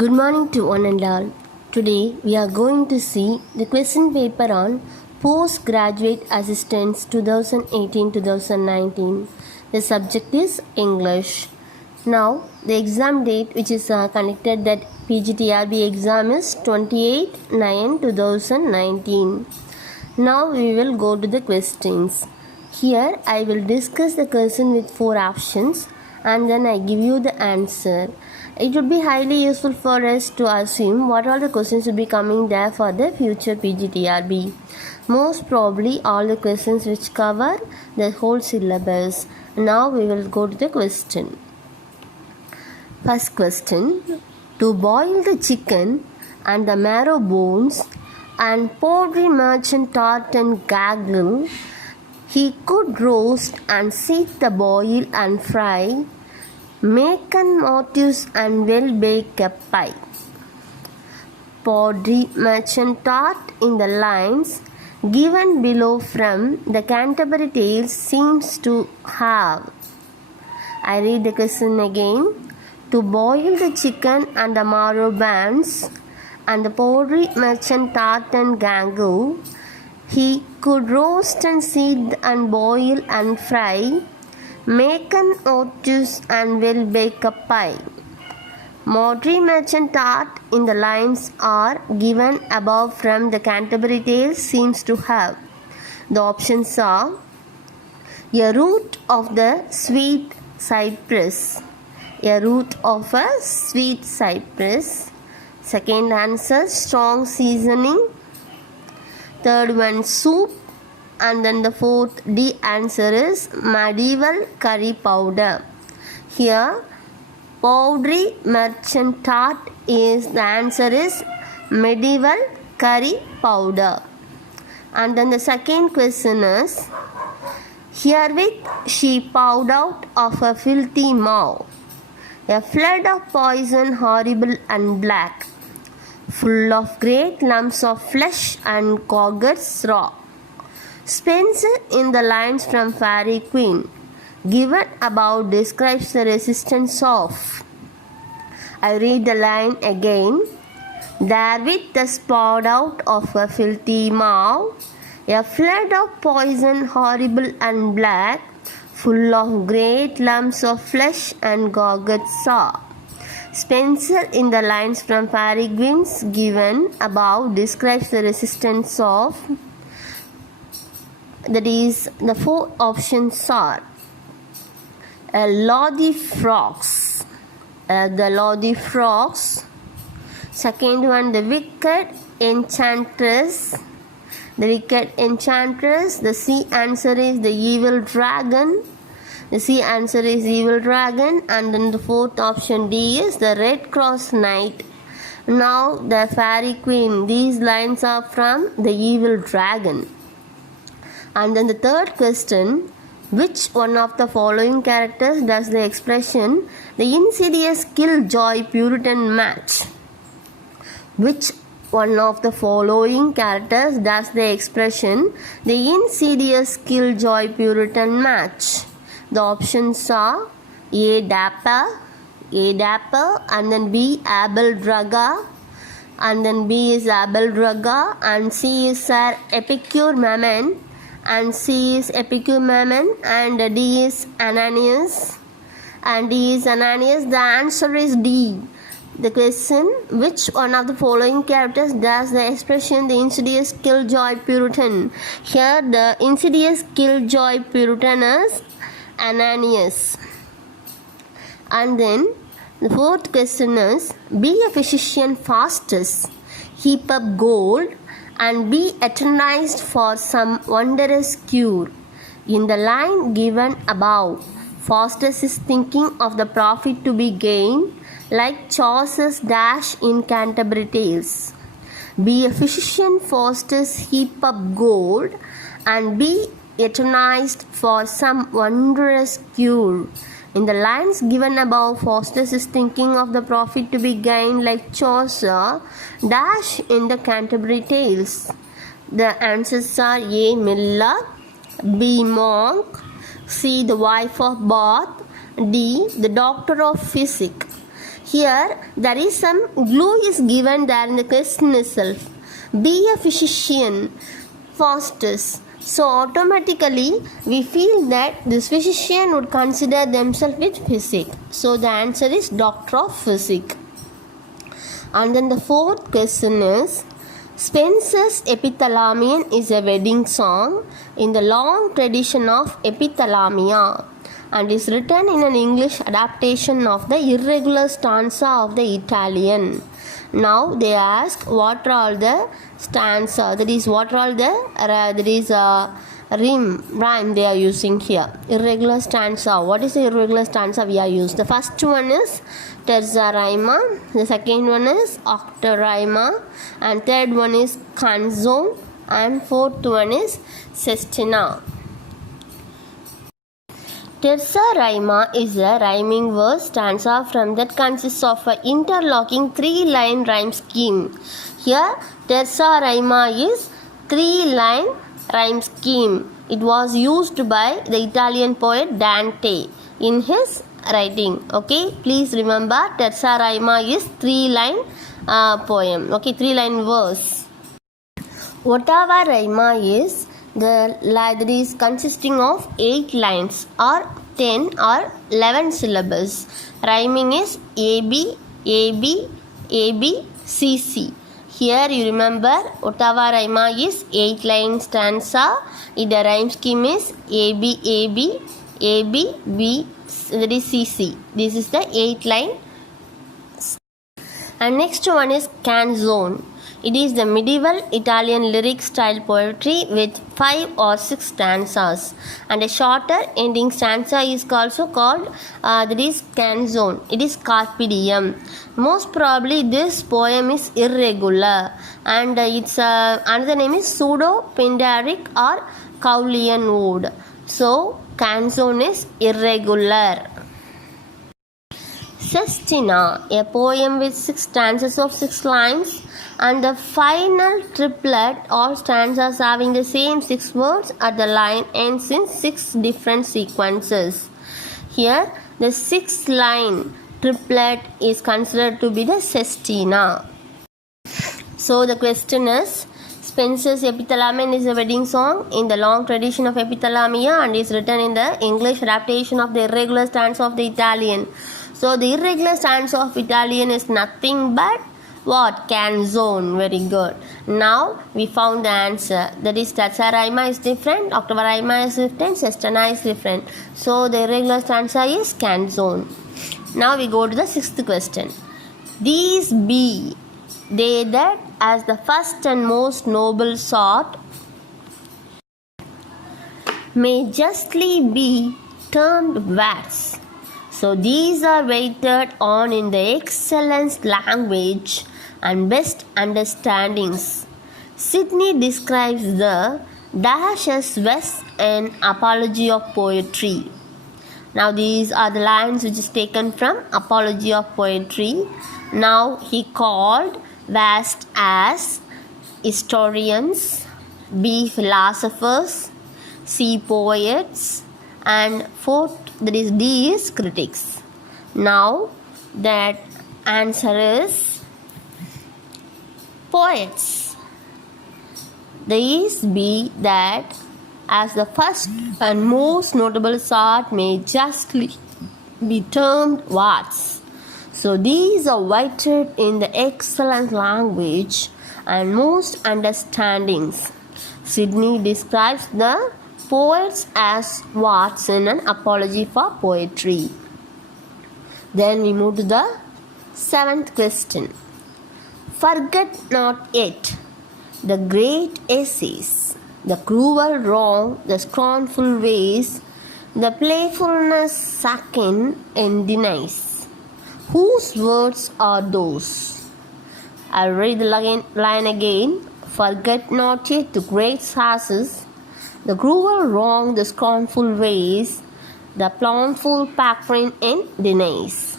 Good morning to one and all. Today we are going to see the question paper on Postgraduate Assistants 2018-2019. The subject is English. Now the exam date which is conducted, that PGTRB exam, is 28/9/2019. Now we will go to the questions. Here I will discuss the question with 4 options and then I give you the answer. It would be highly useful for us to assume what all the questions will be coming there for the future PGTRB. Most probably all the questions which cover the whole syllabus. Now we will go to the question. First question. To boil the chicken and the marrow bones and poultry merchant tart and gaggle, he could roast and seethe the boil and fry, make and motives and well bake a pie. Poultry merchant tart in the lines given below from the Canterbury Tales seems to have. I read the question again. To boil the chicken and the marrow bones and the poultry merchant tart and gaggle, he could roast and seethe and boil and fry, make an oats and will bake a pie. Poultry merchant tart in the lines are given above from the Canterbury Tales seems to have. The options are a root of the sweet cypress. A root of a sweet cypress. Second answer, strong seasoning. Third one, soup. And then the fourth D answer is medieval curry powder. Here poultry merchant tart is the answer is medieval curry powder. And then the second question is, herewith she poured out of a filthy mouth a flood of poison horrible and black, full of great lumps of flesh and coggets raw. Spencer in the lines from Fairy Queen given above describes the resistance of. I read the line again. Therewith thus poured out of a filthy mouth a flood of poison horrible and black, full of great lumps of flesh and goggets saw. Spencer in the lines from Fairy Queen given above describes the resistance of. That is, the 4 options are Lothy Frogs. The Lothy Frogs. Second one, the Wicked Enchantress. The Wicked Enchantress. The C answer is the Evil Dragon. The C answer is Evil Dragon. And then the 4th option D is the Red Cross Knight. Now the Fairy Queen. These lines are from the Evil Dragon. And then the third question, which one of the following characters does the expression the insidious killjoy Puritan match? Which one of the following characters does the expression the insidious killjoy Puritan match? The options are A. Dapper, and then B. Abel Draga, and then B is Abel Draga, and C is Sir Epicure Mammon, and C is Epicure Mammon, and D is Ananias, and D is Ananias. The answer is D. The question, which one of the following characters does the expression the insidious killjoy Puritan? Here the insidious killjoy Puritan is Ananias. And then the 4th question is, be a physician fastest, heap up gold and be eternized for some wondrous cure. In the line given above, Faustus is thinking of the profit to be gained, like Chaucer's dash in Canterbury Tales. Be a physician, Faustus, heap up gold, and be eternized for some wondrous cure. In the lines given above, Faustus is thinking of the profit to be gained, like Chaucer dash in the Canterbury Tales. The answers are A. Miller, B. Monk, C. the wife of Bath, D. the doctor of physic. Here there is some clue is given there in the question itself. Be a physician, Faustus. So automatically we feel that this physician would consider themselves with physic. So the answer is Doctor of Physic. And then the fourth question is, Spenser's Epithalamion is a wedding song in the long tradition of epithalamia and is written in an English adaptation of the irregular stanza of the Italian. Now they ask what are all the stanza, that is what are all the rhyme they are using here. Irregular stanza. What is the irregular stanza we are used? The first one is terza rima, the second one is octa rima, and third one is canzone, and fourth one is sestina. Terza rima is a rhyming verse stanza that consists of an interlocking 3-line rhyme scheme. Here, terza rima is 3-line rhyme scheme. It was used by the Italian poet Dante in his writing. Okay, please remember terza rima is 3-line poem. Okay, 3-line verse. Ottava rima is that is consisting of 8 lines or 10 or 11 syllables. Rhyming is AB, AB, AB, CC. Here you remember Ottava rima is 8-line stanza. The rhyme scheme is AB, AB, AB, B, that is CC. This is the 8-line. And next one is canzone. It is the medieval Italian lyric style poetry with 5 or 6 stanzas, and a shorter ending stanza is also called that is canzone. It is carpe diem. Most probably this poem is irregular, and its another name is pseudo-pindaric or Cowleyan ode. So canzone is irregular. Sestina, a poem with 6 stanzas of 6 lines, and the final triplet or stanzas having the same 6 words at the line ends in 6 different sequences. Here the 6th line triplet is considered to be the sestina. So the question is, Spenser's Epithalamion is a wedding song in the long tradition of epithalamia and is written in the English adaptation of the irregular stanza of the Italian. So the irregular stanza of Italian is nothing but what? Canzone. Very good. Now we found the answer. That is terza rima is different, octava rima is different, sestina is different. So the irregular stanza is canzone. Now we go to the 6th question. These be they that as the first and most noble sort may justly be termed words. So these are weighted on in the excellent language and best understandings. Sidney describes the dash as West an apology of poetry. Now these are the lines which is taken from Apology of Poetry. Now he called vast as historians, B philosophers, C poets, and fourth, that is D is critics. Now that answer is poets. These be that as the first and most notable sort may justly be termed words. So these are weighted in the excellent language and most understandings. Sidney describes the poets as words in an apology for poetry. Then we move to the 7th question. Forget not yet the great essays, the cruel wrong, the scornful ways, the playfulness second and denies. Whose words are those? I'll read the line again. Forget not yet the great essays, the cruel wrong, the scornful ways, the playful packering and denies.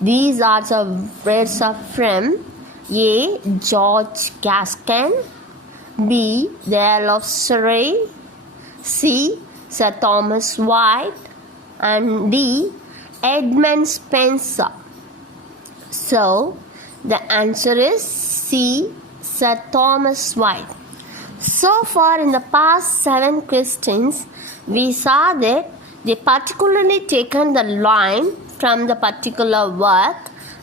These are the words are from A. George Gaskin, B. The Earl of Surrey, C. Sir Thomas White, and D. Edmund Spenser. So the answer is C, Sir Thomas White. So far in the past 7 questions, we saw that they particularly taken the line from the particular work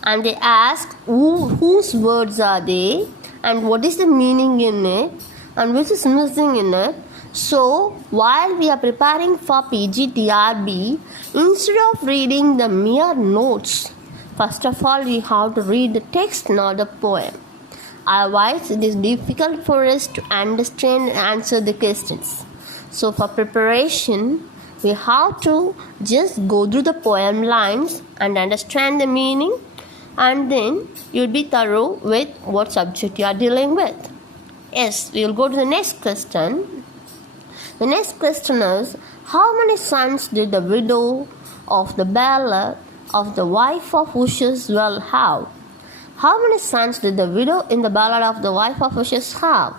and they asked whose words are they and what is the meaning in it and which is missing in it. So while we are preparing for PG TRB, instead of reading the mere notes, first of all we have to read the text, not the poem. Otherwise it is difficult for us to understand and answer the questions. So for preparation, we have to just go through the poem lines and understand the meaning, and then you'll be thorough with what subject you are dealing with. Yes, we will go to the next question. The next question is, how many sons did the widow of the ballad of the wife of Usherswell have? How many sons did the widow in the ballad of the wife of Usherswell have?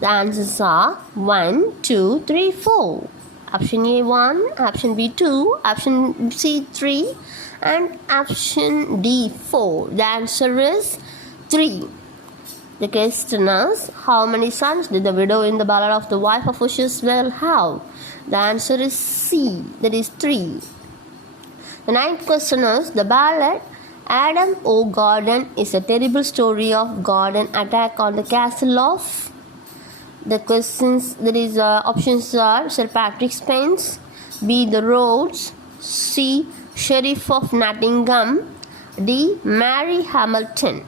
The answers are 1, 2, 3, 4. Option A 1, option B 2, option C 3, and option D 4. The answer is 3. The question is, how many sons did the widow in the ballad of the wife of Usherswell have? The answer is C, that is 3. The 9th question is, the ballad Adam O. Gordon is a terrible story of Gordon attack on the castle of. The questions, options are Sir Patrick Spens, B. The Rhodes, C. Sheriff of Nottingham, D. Mary Hamilton.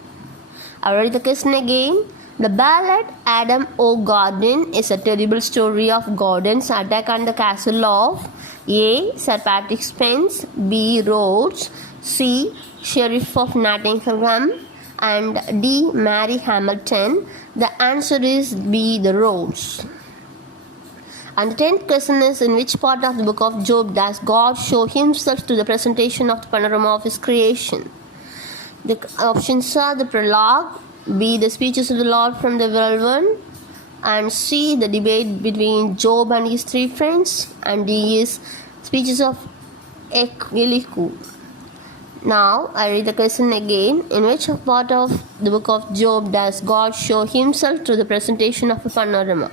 I read the question again. The ballad Adam O. Gordon is a terrible story of Gordon's attack on the castle of A. Sir Patrick Spens, B. Rhodes, C. Sheriff of Nottingham, and D. Mary Hamilton. The answer is B. The Rhodes. And the 10th question is, in which part of the book of Job does God show himself to the presentation of the panorama of his creation? The options are the prologue, B. the speeches of the Lord from the whirlwind, and C. the debate between Job and his 3 friends, and D is speeches of Elihu. Now I read the question again. In which part of the book of Job does God show himself through the presentation of a panorama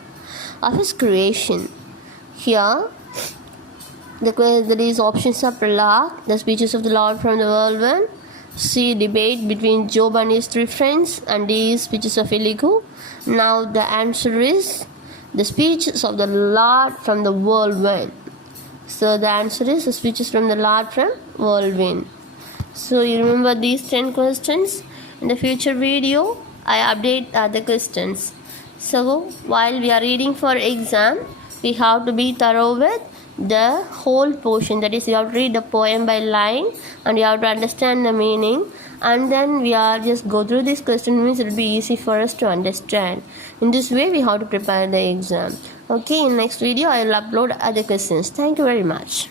of his creation? Here there is options are prologue, the speeches of the Lord from the whirlwind, C. debate between Job and his 3 friends, and D is speeches of Elihu. Now the answer is the speeches of the Lord from the whirlwind. So the answer is the speeches from the Lord from whirlwind. So you remember these 10 questions. In the future video, I update other questions. So while we are reading for exam, we have to be thorough with the whole portion. That is, you have to read the poem by line and you have to understand the meaning. And then we are just go through this question, means it will be easy for us to understand. In this way, we have to prepare the exam. Okay, in next video, I will upload other questions. Thank you very much.